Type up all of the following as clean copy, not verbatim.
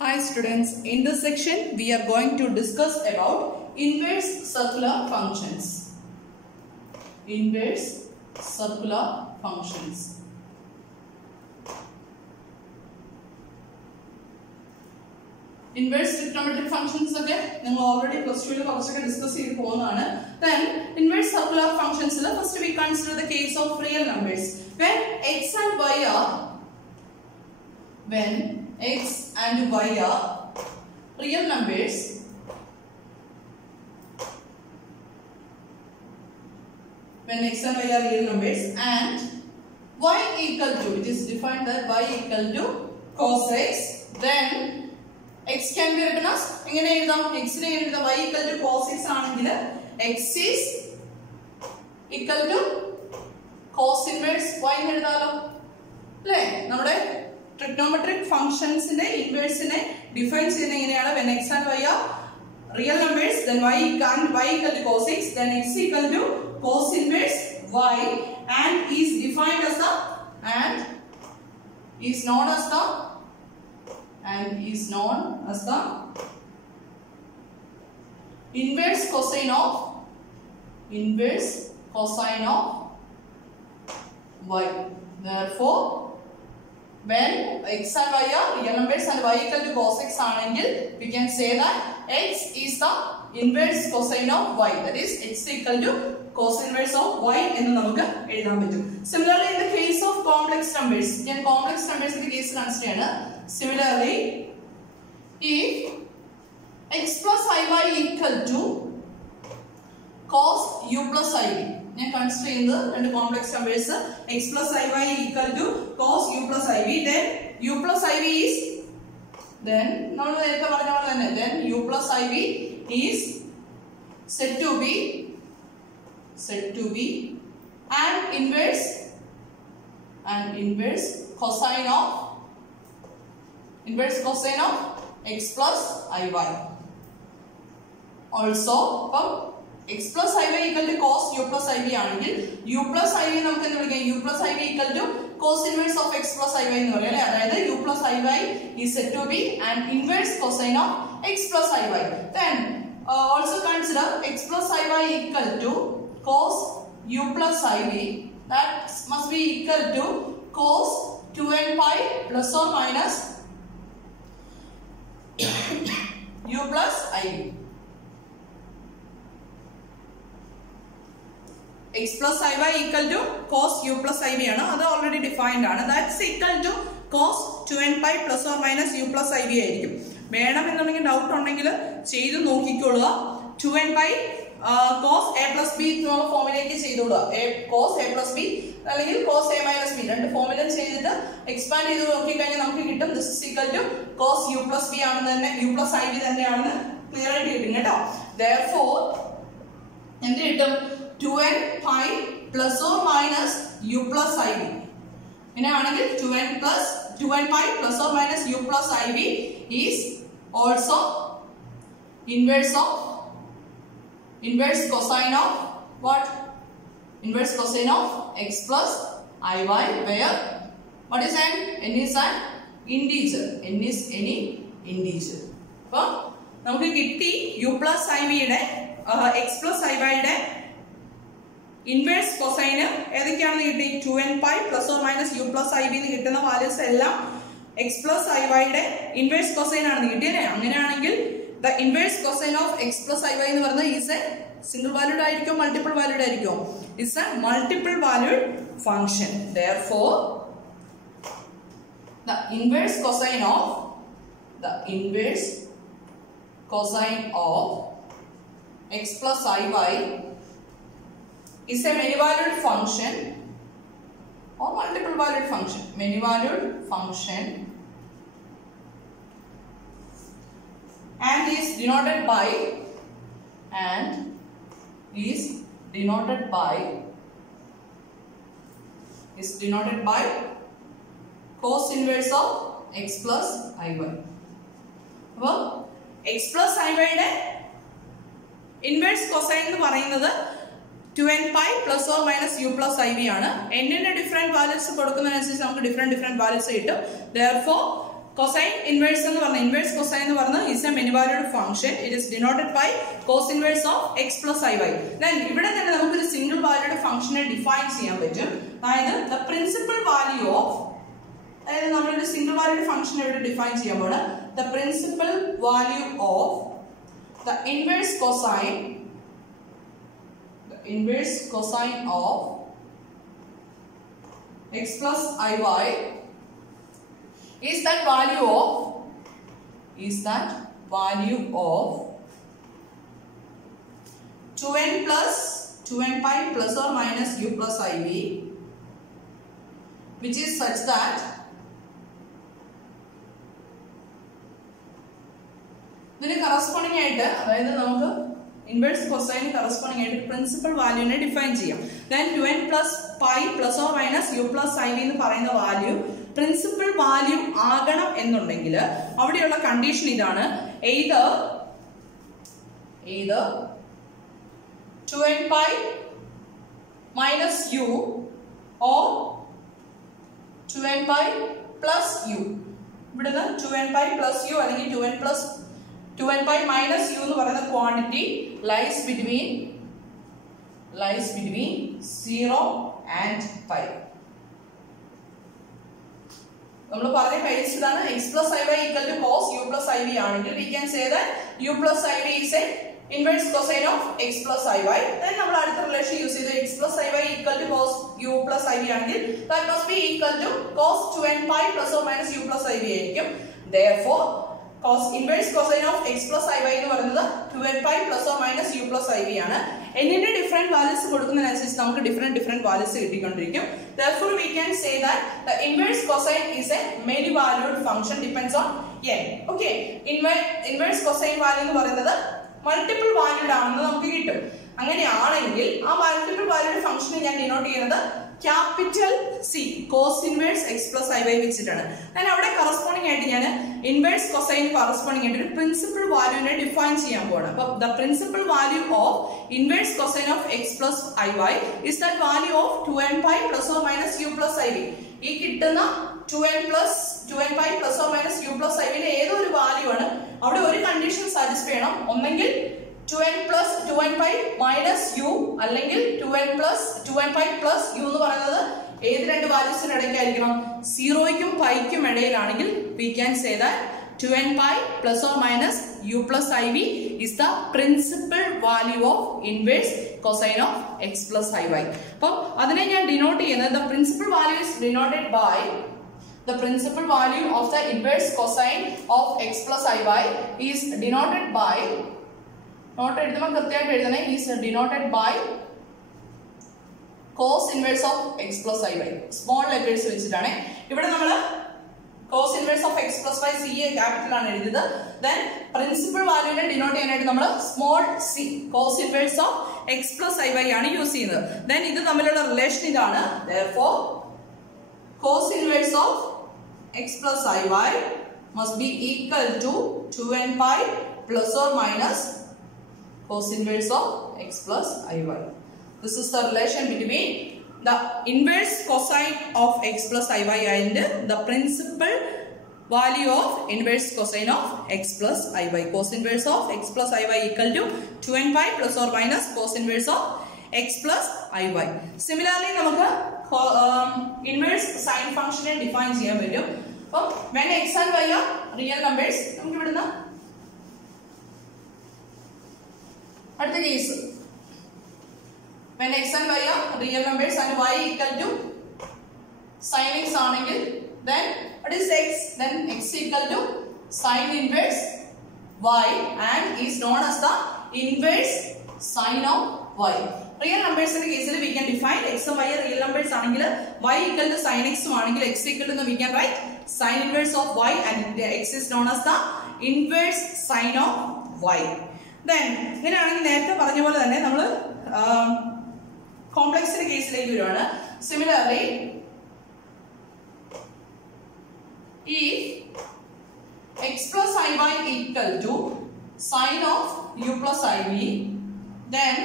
Hi students, in this section we are going to discuss about inverse circular functions. Inverse circular functions. Inverse trigonometric functions okay? We already discussed Then inverse circular functions, first we consider the case of real numbers. When x and y are real numbers, when x and y are real numbers and y equal to, it is defined that y equal to cos x, then x can be written as x y equal to cos x x is equal to cos inverse y. Trigonometric functions in the inverse defines when x and y are real numbers, then y equal to cos x, then x equal to cos inverse y, and is defined as the is known as the inverse cosine of y. Therefore, when x and y are real numbers and y equal to cos x, we can say that x is the inverse cosine of y. That is, x equal to cos inverse of y. Similarly, in the case of complex numbers, in complex numbers in the case consider. Similarly, if x plus iy equal to cos u plus iv. Consider the complex numbers x plus iy equal to cos u plus iv, then u plus iv is then u plus iv is said to be an inverse cosine of x plus iy. Also, x plus iy equal to cos u plus iv u plus iv u plus iv equal to cos inverse of x plus iy u plus iy is said to be an inverse cosine of x plus iy. Then also consider x plus iy equal to cos u plus iv, that must be equal to cos 2n pi plus or minus u plus iv. X plus iy equal to cos u plus iv that already defined. That's equal to cos 2n pi plus or minus u plus iv. Doubt 2n pi cos a plus b formula cos a plus b cos a minus b formula expand this is equal to cos u plus b u plus iv clear. Therefore 2n pi plus or minus u plus iv. 2n pi plus or minus u plus iv is also inverse cosine of what? Inverse cosine of x plus iy, where what is n? N is an integer. N is any integer. So, u plus iv x plus iy inverse cosine 2n pi plus or minus u plus iv values x plus iy inverse cosine the inverse cosine of x plus iy is a single valued multiple valued is a multiple valued function. Therefore, the inverse cosine of x plus iy is a many valued function or multiple valued function. Many valued function and is denoted by cos inverse of x plus iy. Well, x plus iy inverse cosine 2n pi plus or minus u plus iv ആണ്. n ന്റെ different values കൊടുക്കുന്നതിനനുസരിച്ച് നമുക്ക് different values കിട്ടും. Therefore, cosine inverse എന്ന് പറഞ്ഞ inverse cosine എന്ന് പറഞ്ഞ is a many valued function. It is denoted by cos inverse of x plus iy. Then ഇവിടെ തന്നെ നമുക്ക് ഒരു സിംഗിൾ വാല്യൂഡ് ഫംഗ്ഷനെ ഡിഫൈൻ ചെയ്യാൻ പറ്റും. അതായത് the principal value of, അതായത് നമ്മൾ ഒരു സിംഗിൾ വാല്യൂഡ് ഫംഗ്ഷൻ ഇവിടെ ഡിഫൈൻ ചെയ്യാൻ പോണ്. The principal value of the inverse cosine of x plus iy is that value of 2n pi plus or minus u plus iv, which is such that ഇതിന് corresponding ആയിട്ട്, അതായത് നമുക്ക് inverse കൊസൈന് corresponding ആയിട്ട് principal വാല്യൂനെ define ചെയ്യാം. Then 2n plus pi plus or minus u plus iv എന്ന് പറയുന്ന value principal value ആകണം എന്നുണ്ടെങ്കിൽ അവിടെയുള്ള കണ്ടീഷൻ ഇതാണ്. either 2n pi minus u or 2n pi plus u. ഇവിടുന്ന് 2n pi plus u അല്ലെങ്കിൽ 2n pi minus u എന്ന് പറയുന്ന quantity lies between 0 and pi. നമ്മൾ പറഞ്ഞ കഴിച്ചതാണ് x plus iy equal to cos u plus iv ആണെങ്കിൽ we can say that u plus iv is a inverse cosine of x plus iy. then നമ്മൾ അടുത്ത relation use ചെയ്ത് x plus iy equal to cos u plus iv ആണെങ്കിൽ that must be equal to cos 2n pi plus or minus u plus iv ആയിരിക്കും. therefore cos inverse cosine of x plus iy എന്ന് പറയുന്നത് 2n pi plus or minus u plus iv ആണ്. എന്നിന്റെ different values കൊടുക്കുന്നതിനനുസരിച്ച് നമുക്ക് different values കിട്ടിക്കൊണ്ടിരിക്കും. therefore we can say that the inverse cosine is a many valued function depends on n. okay, inverse cosine value എന്ന് പറയുന്നത് multiple valued ആണെന്ന് നമുക്ക് കിട്ടും. അങ്ങനെയാണെങ്കിൽ ആ മൾട്ടിപ്പിൾ വാല്യൂഡ് ഫംഗ്ഷനെ ഞാൻ ഡിനോട്ട് ചെയ്യുന്നത് capital C cos inverse X plus I Y വെച്ചിട്ടാണ്. ഞാൻ അവിടെ കറസ്പോണ്ടിങ് ആയിട്ട് ഞാൻ ഇൻവേഴ്സ് കൊസൈന് കറസ്പോണ്ടിങ് ആയിട്ട് ഒരു പ്രിൻസിപ്പൽ വാല്യൂവിനെ ഡിഫൈൻ ചെയ്യാൻ പോകണം. അപ്പൊ the principal value of inverse cosine of X plus I Y is that value of 2n pi plus or minus u plus iv. ഈ കിട്ടുന്ന 2n pi plus or minus u plus iv ലെ ഏതൊരു value ആണ് അവിടെ ഒരു condition satisfy ചെയ്യണം. ഒന്നെങ്കിൽ 2n pi minus u അല്ലെങ്കിൽ 2n pi plus u എന്ന് പറയുന്നത് ഏത് രണ്ട് വാല്യൂസിന് ഇടയ്ക്കായിരിക്കണം? 0ക്കും പൈക്കും ഇടയിലാണെങ്കിൽ we can say that 2n pi plus or minus u plus iv is the principal value of inverse cosine of x plus iy. അപ്പോൾ അതിനെ ഞാൻ denote ചെയ്യുന്നത് the principal value is denoted by the principal value of the inverse cosine of x plus iy is denoted by, note എഴുതുമ്പോൾ കൃത്യമായിട്ട് എഴുതണേ, is denoted by cos inverse of x plus iy. Small letters വെച്ചിട്ടാണ്. ഇവിടെ നമ്മൾ cos inverse of x plus y c capital ആണ് എഴുതിയത്. then principal വാല്യൂവിനെ denote ചെയ്യാനായിട്ട് നമ്മൾ small c cos inverse of x plus iy ആണ് യൂസ് ചെയ്യുന്നത്. then ഇത് തമ്മിലുള്ള റിലേഷൻ ഇതാണ്. therefore cos inverse of x plus iy must be equal to 2n pi plus or minus cos inverse of x plus iy. This is the relation between the inverse cosine of x plus iy and the principal value of inverse cosine of x plus iy. Cos inverse of x plus iy equal to 2n pi plus or minus cos inverse of x plus iy. Similarly, നമുക്ക് inverse sine function define ചെയ്യാൻ പറ്റും. അപ്പോൾ when x and y are real numbers, നമുക്ക് ഇവിടുന്ന് അടുത്ത case when x and y are real numbers and y equal to sin x ആണെങ്കിൽ then what is x? then x equal to sin inverse y and is known as the inverse sine of y. real numbers in the case we can define x and y real numbers ആണെങ്കിൽ y equal to sin x ആണെങ്കിൽ x equal to we can write sin inverse of y and x is known as the inverse sine of y. then ഇങ്ങനെയാണെങ്കിൽ നേരത്തെ പറഞ്ഞ പോലെ തന്നെ നമ്മൾ കോംപ്ലക്സിന്റെ കേസിലേക്ക് വരുവാണ്. Similarly if x plus iy equal to sine of u plus iv, then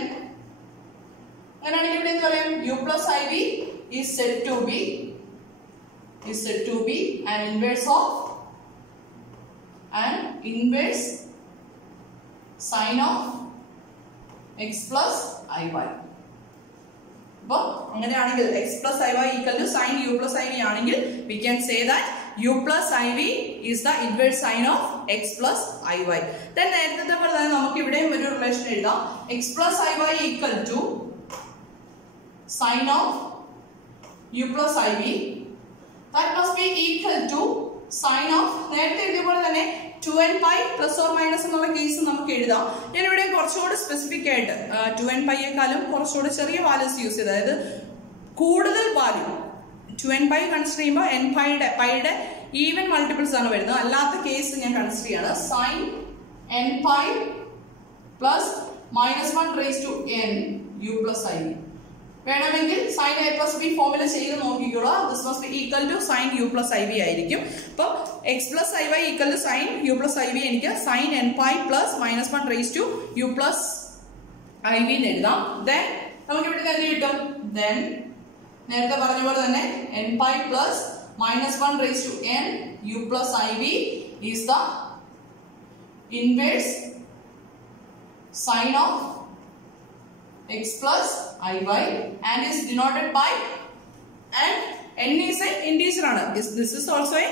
അങ്ങനെയാണെങ്കിൽ ഇവിടെ എന്ത് പറയും? u plus iv is said to be an inverse of inverse sine of x plus iy. അപ്പോൾ അങ്ങനെയാണെങ്കിൽ x plus iy equal to sin u plus iv ആണെങ്കിൽ we can say that u plus iv is the inverse sine of x plus iy. Then നേരത്തെ പോലെ തന്നെ നമുക്ക് ഇവിടെയും ഒരു relation എഴുതാം. x plus iy equal to sine of u plus iv, that must be equal to sine of നേരത്തെ എഴുതിയ പോലെ തന്നെ 2n pi plus or minus എന്നുള്ള കേസ് നമുക്ക് എഴുതാം. ഞാൻ ഇവിടെ കുറച്ചുകൂടി സ്പെസിഫിക് ആയിട്ട് 2n pi യെക്കാളും കുറച്ചുകൂടി ചെറിയ വാല്യൂസ് യൂസ് ചെയ്ത്, അതായത് കൂടുതൽ വാല്യൂ 2n pi കൺസിഡർ ചെയ്യുമ്പോൾ n പൈയുടെ ഈവൻ മൾട്ടിപ്പിൾസ് ആണ് വരുന്നത്. അല്ലാത്ത കേസ് ഞാൻ കൺസിഡർ ചെയ്യാണ് sign n pi plus -1 raised to n u plus iv. വേണമെങ്കിൽ sine a plus b formula ചെയ്ത് നോക്കിക്കോളൂ. This must be equal to sine u plus iv ആയിരിക്കും. അപ്പോൾ x plus iy equal to sine u plus iv എനിക്ക് sine n pi plus -1 raised to u plus iv എന്ന് എഴുതാം. Then നമുക്ക് ഇവിടെ എന്ത് കിട്ടും? ദെൻ നേരത്തെ പറഞ്ഞ പോലെ തന്നെ n pi plus -1 raised to n u plus iv is the inverse sine of x plus iy and is denoted by, and n is a integer ആണ്. This is also a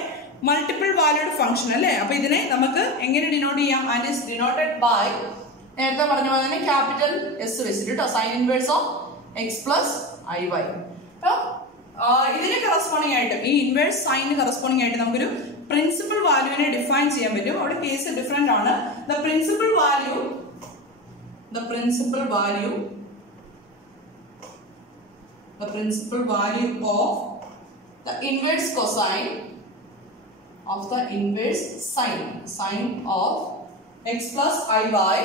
multiple valued function അല്ലേ? അപ്പോൾ ഇതിനെ നമുക്ക് എങ്ങനെ denote ചെയ്യാം? and is denoted by നേരത്തെ പറഞ്ഞ പോലെ തന്നെ ക്യാപിറ്റൽ s വെച്ചിട്ട് കേട്ടോ, sin inverse of x plus iy. അപ്പോൾ ഇതിന് കറസ്പോണ്ടിങ് ആയിട്ട് ഈ ഇൻവേഴ്സ് സൈനിന് കറസ്പോണ്ടിങ് ആയിട്ട് നമുക്കൊരു പ്രിൻസിപ്പൽ വാല്യൂവിനെ ഡിഫൈൻ ചെയ്യാൻ പറ്റും. അവിടെ കേസ് ഡിഫറെന്റ് ആണ്. The principal value of the inverse cosine of the inverse sine of x plus iy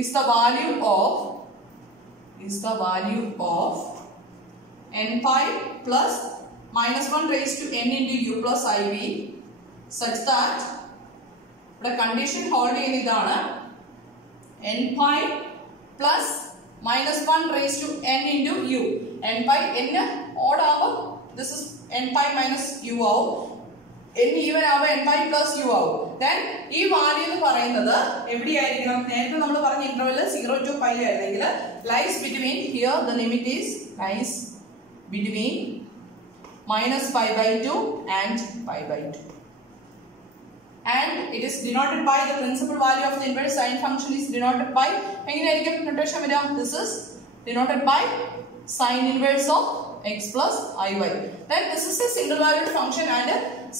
is the value of n pi plus -1 raised to n into u plus iv such that the condition hold in ഇതാണ് n pi plus -1 raised to n into u. n pi n odd ആവും, this is n pi minus u ആവും, n even ആവും n pi plus u ആവും. then ഈ value എന്ന് പറയുന്നത് എവിടെയായിരിക്കണം? നേരത്തെ നമ്മൾ പറഞ്ഞ ഇന്റർവെൽ 0 to pi ആയിരുന്നെങ്കിൽ lies between, here the limit is lies between -pi/2 and pi/2, and it is denoted by the principal value of the inverse sine function is denoted by, എങ്ങനെയായിരിക്കും notation വരിക? this is denoted by sine inverse of x plus iy. then this is a single valued function and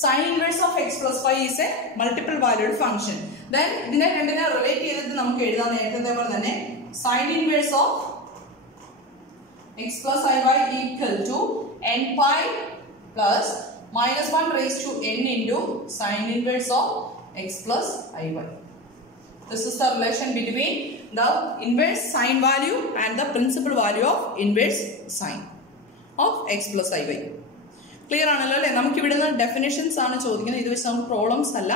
sine inverse of x plus y is a multiple valued function. then ഇതിനെ രണ്ടിനെ relate ചെയ്തിട്ട് നമുക്ക് എഴുതാം നേരത്തെ പോലെ തന്നെ sine inverse of x plus iy equal to n pi plus -1 raised to n into sine inverse of x plus iy. This is the relation between the inverse sine value and the principal value of inverse sine of x plus iy. Clear ആണല്ലോ അല്ലേ? നമുക്ക് ഇവിടുന്ന് definitions ആണ് ചോദിക്കുന്നത്. ഇത് വെച്ച് നമുക്ക് problems അല്ല,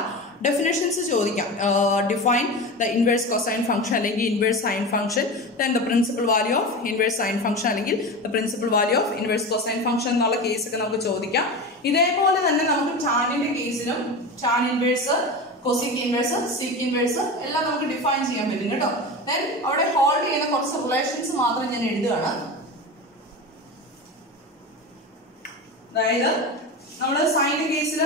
ഡെഫിനേഷൻസ് ചോദിക്കാം. Define the inverse cosine function അല്ലെങ്കിൽ inverse sine function, then the principal value of inverse sine function അല്ലെങ്കിൽ the principal value of inverse cosine function എന്നുള്ള കേസൊക്കെ നമുക്ക് ചോദിക്കാം. ഇതേപോലെ തന്നെ നമുക്ക് ടാനിന്റെ കേസിലും tan inverse, cosec inverse, sec inverse എല്ലാം നമുക്ക് ഡിഫൈൻ ചെയ്യാൻ പറ്റും കേട്ടോ. ദെൻ അവിടെ ഹോൾഡ് ചെയ്യുന്ന കുറച്ച് റിലേഷൻസ് മാത്രം ഞാൻ എഴുതുകയാണ്. അതായത് നമ്മൾ സൈനിന്റെ കേസിൽ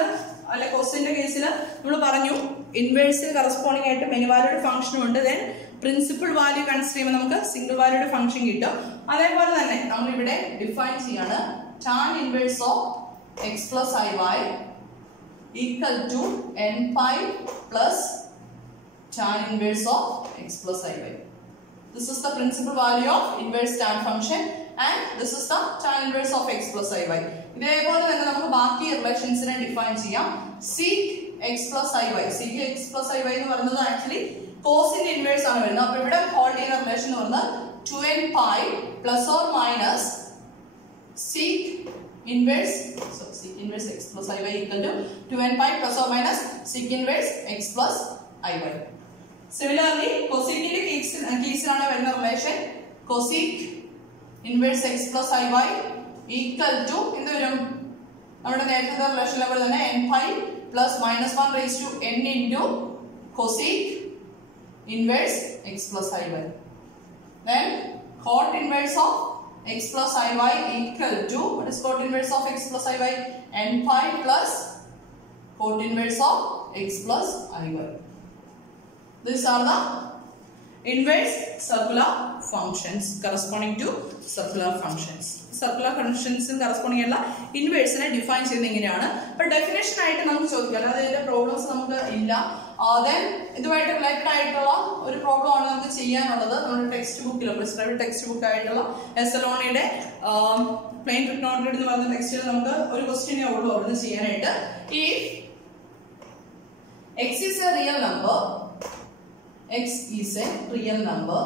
അല്ലെ കൊസിന്റെ കേസിൽ നമ്മൾ പറഞ്ഞു ഇൻവേഴ്സിന് കറസ്പോണ്ടിങ് ആയിട്ട് മെനി വാല്യൂഡ് ഫംഗ്ഷനും ഉണ്ട്. ദെൻ പ്രിൻസിപ്പൽ വാല്യൂ കൺസിഡർ ചെയ്യുമ്പോൾ നമുക്ക് സിംഗിൾ വാല്യൂഡ് ഫംഗ്ഷൻ കിട്ടും. അതേപോലെ തന്നെ നമ്മൾ ഇവിടെ ഡിഫൈൻ ചെയ്യാണ് tan inverse of x plus iy equal to n pi plus tan inverse of x plus iy. This is the principal value of inverse tan function and this is the tan inverse of x plus iy. ഇതേപോലെ തന്നെ നമുക്ക് ബാക്കി റിലേഷൻസിനെ define ചെയ്യാം. sec x plus iy, sec x plus iy എന്ന് പറയുന്നത് actually കോസിന്റെ inverse ആണ് വരുന്നത്. അപ്പോൾ ഇവിടെ ഹോൾഡ് ചെയ്യുന്ന റിലേഷൻ എന്ന് പറയുന്നത് 2n pi plus or minus sec inverse x plus iy equal to 2n pi plus or minus sec inverse x plus iy. Similarly, cosec ന്റെ കേസിലാണ് വരുന്ന relation cosec inverse x plus iy equal to എന്ത് വരും നമ്മുടെ നേരത്തെ relation പോലെ തന്നെ n pi plus minus 1 raised to n into cosec inverse x plus iy. Then cot inverse of x plus iy equal to, what is cot inverse of x plus iy? N pi plus cot inverse of x plus iy. These are the inverse circular functions corresponding to circular functions. Circular functions corresponding to inverse define ചെയ്യുന്നതാണ്. But definition ആയിട്ട് നമുക്ക് ചോദിക്കാം, അതായത് problems നമുക്ക് ഇല്ല. Then ഇതുമായിട്ട് related ആയിട്ടുള്ള ഒരു പ്രോബ്ലം ആണ് നമുക്ക് ചെയ്യാനുള്ളത്. നമ്മുടെ ടെക്സ്റ്റ് ബുക്കിൽ പ്രിസ്ക്രൈബ്ഡ് ടെക്സ്റ്റ് ബുക്ക് ആയിട്ടുള്ള എസലോണിയുടെ പ്ലെയിൻ ട്രിഗ്നോമെട്രി എന്ന് പറയുന്ന ടെക്സ്റ്റിൽ നമുക്ക് ഒരു ക്വസ്റ്റ്യനെ ഉള്ളൂ അവിടുന്ന് ചെയ്യാനായിട്ട്. If x is a real number, x is a real number,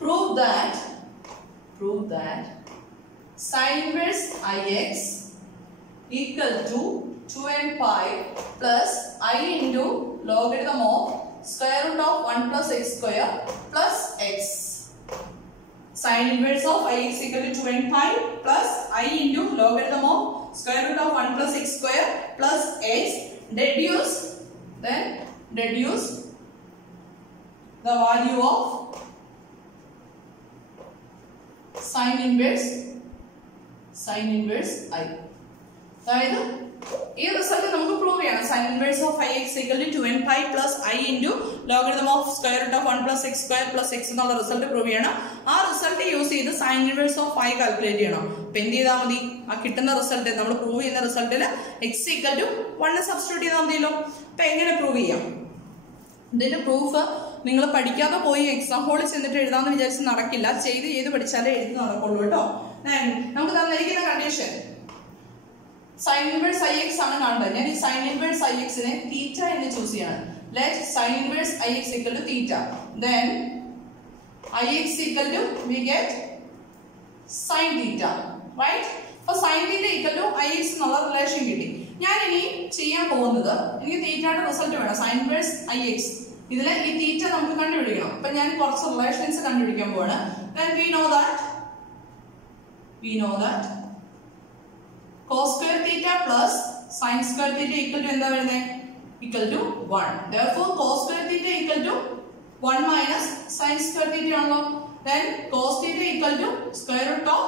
prove that sin inverse ix equal to 2n pi plus I into logarithm of square root of 1 plus x square plus x. Sin inverse of ix equal to 2n pi plus I into logarithm of square root of 1 plus x square plus x. Deduce the value of sin inverse I. അതായത് ഈ result നമുക്ക് prove ചെയ്യണം. sin inverse of ix equal to 2n pi plus I into logarithm of square root of 1 plus x square plus x എന്നുള്ള result prove ചെയ്യണം. ആ result use ചെയ്ത് sin inverse of I calculate ചെയ്യണം. അപ്പൊ എന്ത് ചെയ്താൽ മതി, ആ കിട്ടുന്ന റിസൾട്ട് നമ്മൾ പ്രൂവ് ചെയ്യുന്ന റിസൾട്ടിൽ x equal to 1 സബ്സ്റ്റിറ്റ്യൂട്ട് ചെയ്താൽ മതിയല്ലോ. അപ്പൊ എങ്ങനെ പ്രൂവ് ചെയ്യാം? ഇതിന്റെ പ്രൂഫ് നിങ്ങൾ പഠിക്കാതെ പോയി എക്സാം ഹോളിൽ ചെന്നിട്ട് എഴുതാന്ന് വിചാരിച്ച് നടക്കില്ല. ചെയ്ത് പഠിച്ചാലേ എഴുതി നടക്കുള്ളൂ കേട്ടോ. നമുക്ക് തന്നിരിക്കുന്ന കണ്ടീഷൻ sin inverse ix ആണ് കാണേണ്ടത്. ഞാൻ ഈ sin inverse ix നെ തീറ്റ എന്ന് ചൂസ് ചെയ്യാണ്. Let sin inverse ix equal to theta. Then ix equal to, we get sin theta, right? അപ്പൊ sin theta equal to ix എന്നുള്ള റിലേഷൻ കിട്ടി. ഞാൻ ഇനി ചെയ്യാൻ പോകുന്നത്, എനിക്ക് തീറ്റയുടെ റിസൾട്ട് വേണം. sin inverse ix ഇതിലെ ഈ തീറ്റ നമുക്ക് കണ്ടുപിടിക്കണം. അപ്പൊ ഞാൻ കുറച്ച് റിലേഷൻസ് കണ്ടുപിടിക്കാൻ പോവാണ്. Then we know that cos square theta plus sin square theta equal to എന്താ വരുന്നത്? Equal to 1. Therefore cos square theta equal to 1 minus sin square theta ആണല്ലോ. Then cos theta equal to square root of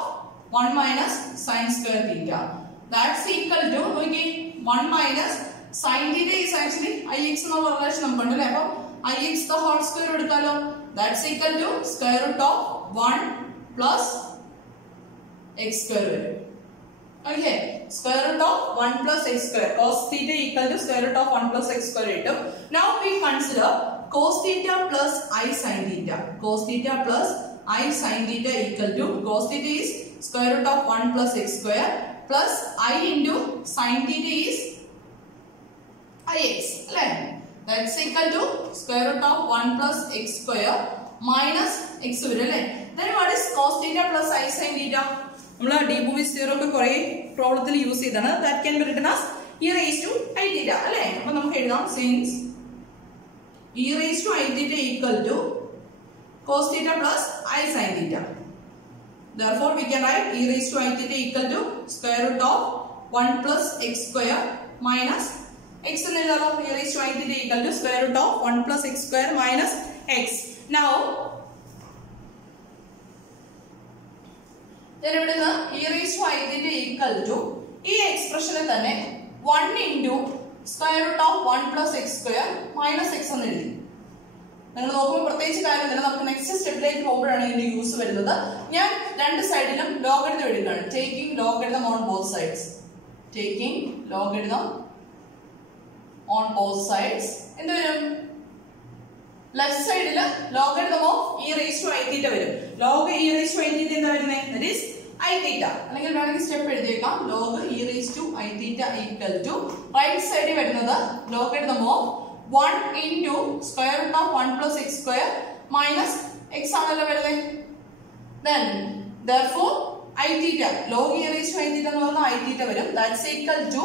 1 minus sin square theta. That's equal to, okay, 1 minus sin theta is actually ix എന്നുള്ള relation നമുക്കുണ്ടല്ലേ. അപ്പം ix the whole square എടുക്കാലോ. That's equal to square root of 1 plus x square വരും. Okay, square root of 1 plus x square. Cos theta equal to square root of 1 plus x square ഇട്ടു. Now we consider cos theta plus I sin theta. Cos theta plus I sin theta equal to, cos theta is square root of 1 plus x square plus I into sin theta is ix. That's equal to square root of 1 plus x square minus x വരും. Then what is cos theta plus I sin theta? നമ്മൾ ഡീബൂവിസ് theory ഒക്കെ കുറെ പ്രോബ്ലത്തിൽ use ചെയ്താണ്. That can be written as e raised to I theta അല്ലേ. അപ്പോൾ നമുക്ക് എഴുതാം since e raised to I theta equal to cos theta plus I sin theta. Therefore we can write e raised to I theta equal to square root of 1 plus x square minus x എന്ന് എഴുതാലോ. e raised to I theta equal to square root of 1 plus x square minus x. Now then ഇവിടുന്ന് e raised to I theta equal to ഈ എക്സ്പ്രഷനിൽ തന്നെ 1 into square root of 1 plus x square minus x എന്ന് എഴുതി. നിങ്ങൾ നോക്കുമ്പോൾ പ്രത്യേകിച്ച് കാര്യമില്ല. നമുക്ക് നെക്സ്റ്റ് സ്റ്റെപ്പിലേക്ക് പോകുമ്പോഴാണ് ഇതിന്റെ യൂസ് വരുന്നത്. ഞാൻ രണ്ട് സൈഡിലും ലോഗരിതം എടുക്കുകയാണ്. Taking logarithm on both sides. എന്ത് വരും? ലെഫ്റ്റ് സൈഡിൽ logarithm of e raised to I theta വരും. log e raised to I theta എന്താ വരുന്നത്? That is I theta. അല്ലെങ്കിൽ വേണമെങ്കിൽ സ്റ്റെപ്പ് എഴുതിയേക്കാം. log e raised to I theta equal to right സൈഡിൽ വരുന്നത് logarithm of 1 into square root of 1 plus x square minus x ആണല്ലോ വരുന്നത്. Then therefore I theta log e raised to I theta എന്ന് പറഞ്ഞാൽ I theta വരും. That's equal to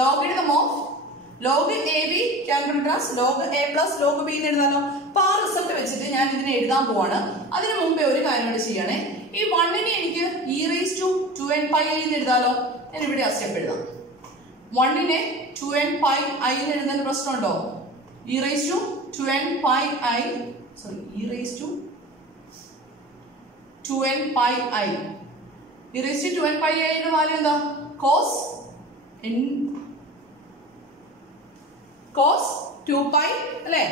logarithm of log ab can be written as log a plus log b എന്ന് എഴുതാലോ. അപ്പോൾ ആ result വെച്ചിട്ട് ഞാൻ ഇതിനെ എഴുതാൻ പോവാണ്. അതിനു മുമ്പേ ഒരു കാര്യം കൂടി ചെയ്യണേ. ഈ 1നെ എനിക്ക് e raised to 2n pi i എന്ന് എഴുതാലോ. ഞാൻ ഇവിടെ ആ സ്റ്റെപ്പ് എഴുതാം. 1നെ 2n pi i എന്ന് എഴുതുന്നതിന് പ്രശ്നമുണ്ടോ? e raised to 2n pi i, sorry, e raised to 2n pi i. e raised to 2n pi i യുടെ വാല്യൂ എന്താ? cos 2 pi അല്ലേ?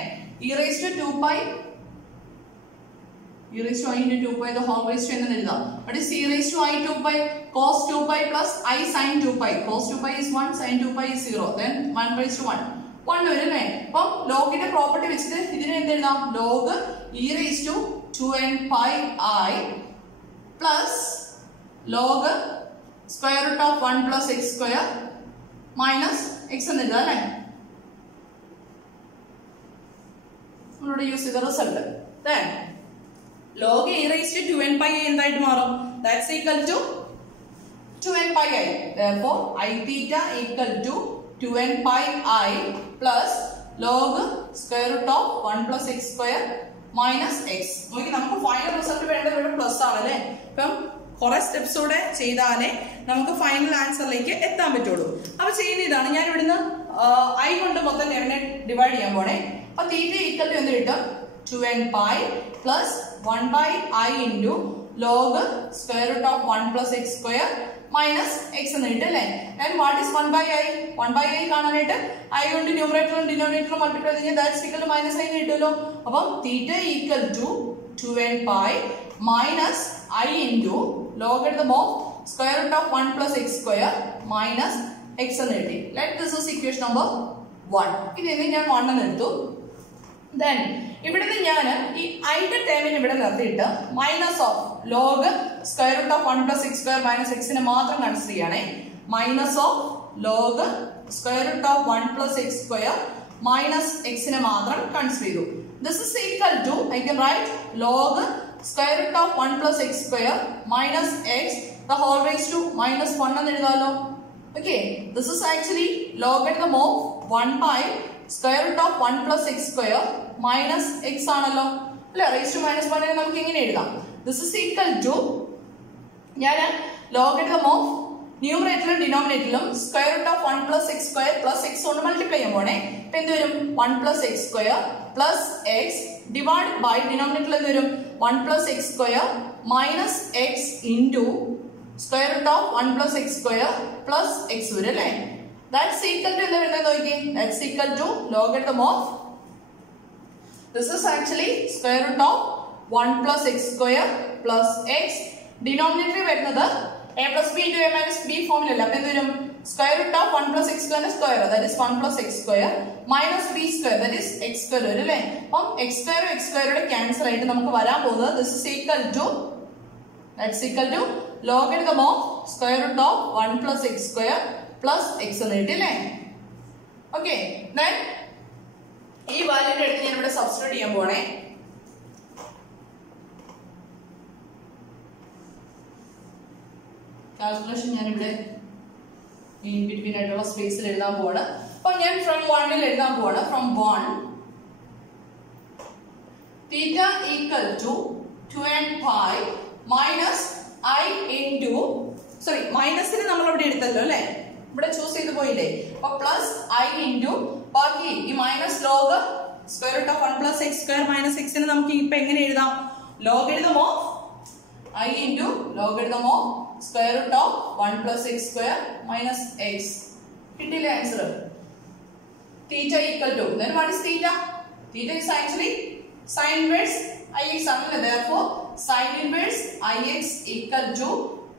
e raised to 2 pi, e raised to I into 2 pi the whole raised to എന്ന് എഴുതാം. What is e raised to I 2 pi? cos 2 pi plus I sin 2 pi. cos 2 pi is 1, sin 2 pi is 0. Then 1 raised to 1. 1 വരുന്നേ. അപ്പം ലോഗിന്റെ property വെച്ചിട്ട് ഇതിനെ എന്ത് എഴുതാം? log e raised to 2n pi I plus log square root of 1 plus x square minus x എന്ന് എഴുതാം അല്ലേ? നമ്മളോട് യൂസ് ചെയ്ത result. Then log e raised to 2n pi i എന്തായിട്ട് മാറും? That's equal to 2n pi i. Therefore I theta equal to 2n pi i plus log square root of 1 plus x square minus x. നോക്കി നമുക്ക് final result വേണ്ടത് ഇവിടെ plus ആണല്ലേ. അപ്പം കുറെ steps കൂടെ ചെയ്താലേ നമുക്ക് ഫൈനൽ ആൻസറിലേക്ക് എത്താൻ പറ്റുള്ളൂ. അപ്പൊ ചെയ്യുന്ന ഇതാണ്, ഞാൻ ഇവിടുന്ന് i കൊണ്ട് മൊത്തം ലെവനെ ഡിവൈഡ് ചെയ്യാൻ പോണേ. അപ്പൊ തീറ്റ ഈക്വൽ ടു എന്ത് കിട്ടും? 2n pi plus 1 by I into log square root of 1 plus x square minus x എന്ന് കിട്ടും അല്ലേ? And what is 1 by I? 1 by I കാണാനായിട്ട് I കൊണ്ട് ന്യൂമറേറ്ററും ഡിനോമിനേറ്ററും മൾട്ടിപ്ലൈ ചെയ്താൽ that's equal to minus I കിട്ടുമല്ലോ. അപ്പം theta equal to 2n pi minus I into logarithm of square root of 1 plus x square minus x എന്ന് കിട്ടി. Let this is equation number 1. ഇതിന് ഞാൻ 1 എന്ന് എടുത്തു. Then ഇവിടുന്ന് ഞാൻ ഈ ഐയുടെ ടേമിന് ഇവിടെ നിർത്തിയിട്ട് minus of log square root of 1 plus X square minus എക്സിനെ മാത്രം കൺസിഡർ ചെയ്യണേ. Minus of log square root of 1 plus X square minus എക്സിനെ മാത്രം കൺസിഡർ ചെയ്തു. This is equal to I can write log square root of 1 plus X square minus X the whole rise to minus 1 എന്ന് എഴുതാമല്ലോ. Okay, this is actually logarithm of 1 by square root of 1 plus x square minus x ആണല്ലോ അല്ലേ? raised to minus 1 നമുക്ക് ഇങ്ങനെ എഴുതാം. this is equal to ഞാൻ logarithm of ന്യൂമറേറ്ററിലും ഡിനോമിനേറ്ററിലും square root of 1 plus x square plus x കൊണ്ട് multiply ചെയ്യാൻ പോണേ. ഇപ്പൊ എന്ത് വരും? 1 plus x square plus x divided by ഡിനോമിനേറ്ററിൽ എന്ത് വരും? 1 plus x square minus x into square root of 1 plus x square plus x വരും അല്ലേ? That's equal to എന്താ വരുന്നത് നോക്കി? That's equal to logarithm of, this is actually square root of 1 plus x square plus x. Denominator വരുന്നത് a plus b into a minus b ഫോമിലല്ല. അപ്പോൾ എന്ത് വരും? square root of 1 plus x square square, that is 1 plus x square minus b square, that is x square വരും അല്ലേ? അപ്പം x square x square യുടെ cancel ആയിട്ട് നമുക്ക് വരാൻ പോകുന്നത് this is equal to, that's equal to logarithm of square root of 1 plus x square plus x എന്ന് കിട്ടില്ലേ? ഓക്കെ, then ഈ വാല്യൂന്റെ അടുത്ത് ഞാൻ ഇവിടെ സബ്സ്റ്റിറ്റ്യൂട്ട് ചെയ്യാൻ പോണേ. കാൽക്കുലേഷൻ ഞാൻ ഇവിടെ ഇൻ ബിറ്റ്വീൻ ആയിട്ടുള്ള സ്പേസിൽ എഴുതാൻ പോവാണ്. അപ്പൊ ഞാൻ ഫ്രം 1 എഴുതാൻ പോവാണ്. From 1 theta equal to 2n pi മൈനസ് I into, സോറി മൈനസിന് നമ്മൾ ഇവിടെ എടുത്തല്ലോ അല്ലേ? ഇവിടെ ചൂസ് ചെയ്ത് പോയില്ലേ? അപ്പൊ പ്ലസ് I into ബാക്കി ഈ minus log square root of 1 plus X square minus എക്സിന് നമുക്ക് ഇപ്പൊ എങ്ങനെ എഴുതാം? Logarithm of I into logarithm of square root of 1 plus X square minus X. കിട്ടില്ലേ answer? Theta equal to, then what is theta? Theta is actually sin inverse Ix ആണല്ലേ? therefore sin inverse Ix equal to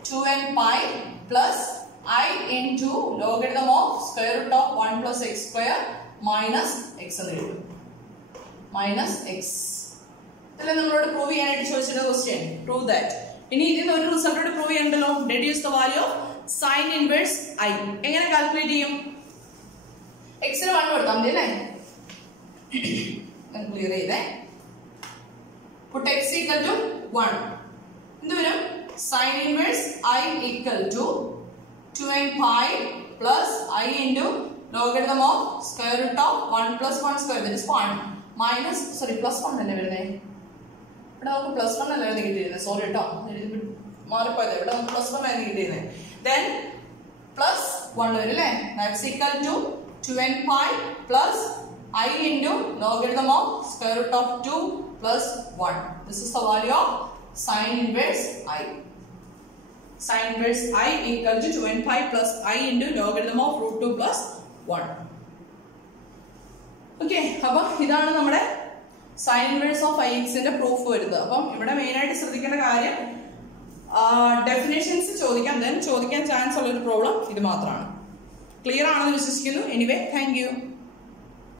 2n pi plus I into logarithm of square root of 1 plus x square minus x എന്ന് എഴുതും. Minus X. ഇതല്ലേ നമ്മളോട് prove ചെയ്യാനായിട്ട് ചോദിച്ചിട്ട് question. Prove that. ഇനി ഇതിന് ഒരു റിസൾട്ടോട് പ്രൂവ് ചെയ്യണ്ടല്ലോ. Deduce the value of sine inverse I. എങ്ങനെ കാൽക്കുലേറ്റ് ചെയ്യും? എക്സിന് 1 കൊടുത്താൽ മതി അല്ലേ? ക്ലിയർ ചെയ്തേ. put x equal to 1. എന്ത് വരും? Sign inverse I equal to 2n pi plus I into logarithm of square root of 1 plus 1 square, that is 1 minus, sorry plus 1 അല്ലേ വരുന്നേ? ഇവിടെ നമുക്ക് plus 1 അല്ലേ കിട്ടിയിരുന്നത്? സോറി കേട്ടോ, മാറിപ്പോയത് ഇവിടെ നമുക്ക് പ്ലസ് 1 ആയിരുന്നു കിട്ടിയത്. Then plus 1 വരും അല്ലേ? That's equal to 2n pi plus I into logarithm of square root of 2 plus 1. This is the value of sin inverse I. Sin inverse I equal to 2n pi plus I into logarithm of root 2 plus 1. Okay, അപ്പോൾ ഇതാണ് നമ്മുടെ sin inverse of ix ന്റെ proof വരുന്നത്. അപ്പം ഇവിടെ main ആയിട്ട് ശ്രദ്ധിക്കേണ്ട കാര്യം ഡെഫിനേഷൻസ് ചോദിക്കാൻ ചാൻസ് ഉള്ള ഒരു പ്രോബ്ലം ഇത് മാത്രമാണ്. ക്ലിയർ ആണെന്ന് വിശ്വസിക്കുന്നു. Anyway, thank you.